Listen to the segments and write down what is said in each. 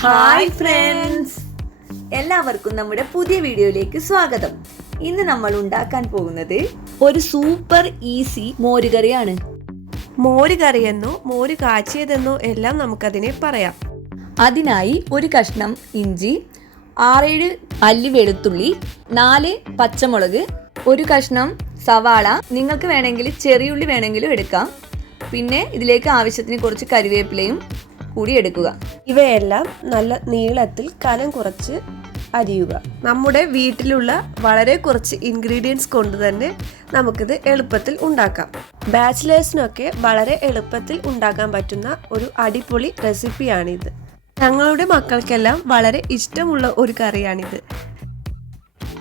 Hi friends, എല്ലാവർക്കും നമ്മുടെ പുതിയ വീഡിയോയിലേക്ക് സ്വാഗതം. ഇന്ന് നമ്മൾ ഉണ്ടാക്കാൻ പോകുന്നത് ഒരു സൂപ്പർ ഈസി മോരുകറിയാണ്. മോരുകറിയെന്നോ മോര് കാച്ചിയതെന്നോ എല്ലാം നമുക്കതിനെ പറയാം. അതിനായി ഒരു കഷ്ണം ഇഞ്ചി, 6-7 അല്ലി വെളുത്തുള്ളി, 4 പച്ചമുളക്, ഒരു കഷ്ണം സവാള, നിങ്ങൾക്ക് വേണമെങ്കിൽ ചെറിയുള്ളി വേണമെങ്കിലും എടുക്കാം. പിന്നെ ഇതിലേക്ക് ആവശ്യത്തിന് കുറച്ച് കരിവേപ്പിലയും കൂടി എടുക്കുക. ഇവയെല്ലാം നല്ല നീളത്തിൽ കനം കുറച്ച് അരിയുക. നമ്മുടെ വീട്ടിലുള്ള വളരെ കുറച്ച് ഇൻഗ്രീഡിയൻസ് കൊണ്ട് തന്നെ നമുക്കിത് എളുപ്പത്തിൽ ഉണ്ടാക്കാം. ബാച്ചിലേഴ്സിനൊക്കെ വളരെ എളുപ്പത്തിൽ ഉണ്ടാക്കാൻ പറ്റുന്ന ഒരു അടിപൊളി റെസിപ്പിയാണിത്. ഞങ്ങളുടെ മക്കൾക്കെല്ലാം വളരെ ഇഷ്ടമുള്ള ഒരു കറിയാണിത്.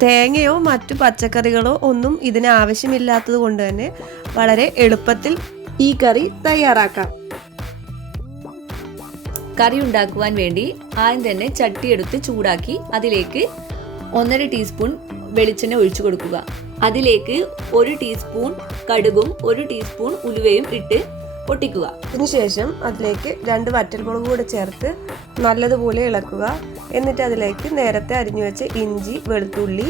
തേങ്ങയോ മറ്റു പച്ചക്കറികളോ ഒന്നും ഇതിന് ആവശ്യമില്ലാത്തത് കൊണ്ട് തന്നെ വളരെ എളുപ്പത്തിൽ ഈ കറി തയ്യാറാക്കാം. കറി ഉണ്ടാക്കുവാൻ വേണ്ടി ആദ്യം തന്നെ ചട്ടി എടുത്ത് ചൂടാക്കി അതിലേക്ക് 1.5 ടീസ്പൂൺ വെളിച്ചെണ്ണ ഒഴിച്ചു കൊടുക്കുക. അതിലേക്ക് 1 ടീസ്പൂൺ കടുകും 1 ടീസ്പൂൺ ഉലുവയും ഇട്ട് പൊട്ടിക്കുക. അതിനുശേഷം അതിലേക്ക് 2 വറ്റൽമുളക് കൂടെ ചേർത്ത് നല്ലതുപോലെ ഇളക്കുക. എന്നിട്ട് അതിലേക്ക് നേരത്തെ അരിഞ്ഞു വെച്ച ഇഞ്ചി വെളുത്തുള്ളി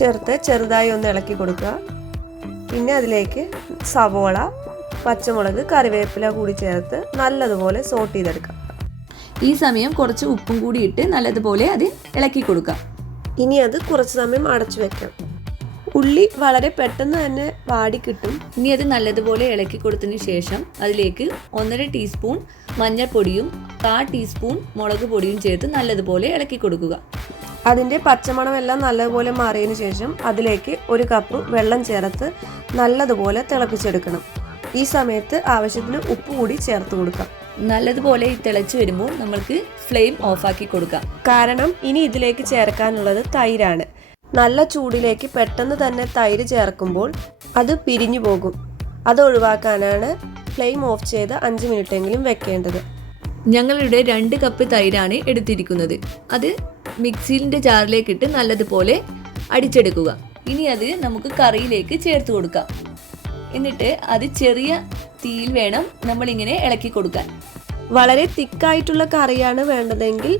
ചേർത്ത് ചെറുതായി ഒന്ന് ഇളക്കി കൊടുക്കുക. പിന്നെ അതിലേക്ക് സവോള, പച്ചമുളക്, കറിവേപ്പില കൂടി ചേർത്ത് നല്ലതുപോലെ സോട്ട് ചെയ്തെടുക്കാം. ഈ സമയം കുറച്ച് ഉപ്പും കൂടി ഇട്ട് നല്ലതുപോലെ അത് ഇളക്കി കൊടുക്കാം. ഇനി അത് കുറച്ച് സമയം അടച്ചു വെക്കാം. ഉള്ളി വളരെ പെട്ടെന്ന് തന്നെ വാടി കിട്ടും. ഇനി അത് നല്ലതുപോലെ ഇളക്കി കൊടുത്തതിന് ശേഷം അതിലേക്ക് 1.5 ടീസ്പൂൺ മഞ്ഞൾപ്പൊടിയും 1/4 ടീസ്പൂൺ മുളക് പൊടിയും ചേർത്ത് നല്ലതുപോലെ ഇളക്കി കൊടുക്കുക. അതിൻ്റെ പച്ചമണമെല്ലാം നല്ലതുപോലെ മാറിയതിന് ശേഷം അതിലേക്ക് 1 കപ്പ് വെള്ളം ചേർത്ത് നല്ലതുപോലെ തിളപ്പിച്ചെടുക്കണം. ഈ സമയത്ത് ആവശ്യത്തിന് ഉപ്പ് കൂടി ചേർത്ത് കൊടുക്കാം. നല്ലതുപോലെ തിളച്ച് വരുമ്പോൾ നമ്മൾക്ക് ഫ്ലെയിം ഓഫാക്കി കൊടുക്കാം. കാരണം ഇനി ഇതിലേക്ക് ചേർക്കാനുള്ളത് തൈരാണ്. നല്ല ചൂടിലേക്ക് പെട്ടെന്ന് തന്നെ തൈര് ചേർക്കുമ്പോൾ അത് പിരിഞ്ഞു പോകും. അത് ഒഴിവാക്കാനാണ് ഫ്ലെയിം ഓഫ് ചെയ്ത് 5 മിനിറ്റെങ്കിലും വെക്കേണ്ടത്. ഞങ്ങളിവിടെ 2 കപ്പ് തൈരാണ് എടുത്തിരിക്കുന്നത്. അത് മിക്സിയിൻ്റെ ജാറിലേക്കിട്ട് നല്ലതുപോലെ അടിച്ചെടുക്കുക. ഇനി അത് നമുക്ക് കറിയിലേക്ക് ചേർത്ത് കൊടുക്കാം. എന്നിട്ട് അത് ചെറിയ തീയിൽ വേണം നമ്മളിങ്ങനെ ഇളക്കി കൊടുക്കാൻ. വളരെ തിക്കായിട്ടുള്ള കറിയാണ് വേണ്ടതെങ്കിൽ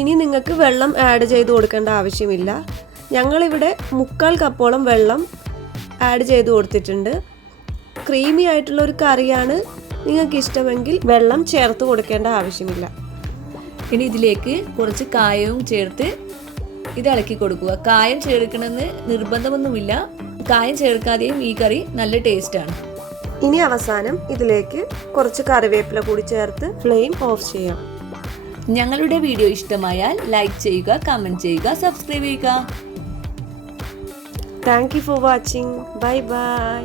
ഇനി നിങ്ങൾക്ക് വെള്ളം ആഡ് ചെയ്ത് കൊടുക്കേണ്ട ആവശ്യമില്ല. ഞങ്ങളിവിടെ 3/4 കപ്പോളം വെള്ളം ആഡ് ചെയ്ത് കൊടുത്തിട്ടുണ്ട്. ക്രീമി ആയിട്ടുള്ള ഒരു കറിയാണ് നിങ്ങൾക്ക് ഇഷ്ടമെങ്കിൽ വെള്ളം ചേർത്ത് കൊടുക്കേണ്ട ആവശ്യമില്ല. ഇനി ഇതിലേക്ക് കുറച്ച് കായവും ചേർത്ത് ഇത് ഇളക്കി കൊടുക്കുക. കായം ചേർക്കണമെന്ന് നിർബന്ധമൊന്നുമില്ല. കായം ചേർക്കാതെയും ഈ കറി നല്ല ടേസ്റ്റാണ്. ഇനി അവസാനം ഇതിലേക്ക് കുറച്ച് കറിവേപ്പില കൂടി ചേർത്ത് ഫ്ലെയിം ഓഫ് ചെയ്യാം. ഞങ്ങളുടെ വീഡിയോ ഇഷ്ടമായാൽ ലൈക്ക് ചെയ്യുക, കമൻറ്റ് ചെയ്യുക, സബ്സ്ക്രൈബ് ചെയ്യുക. Thank you for watching. Bye bye.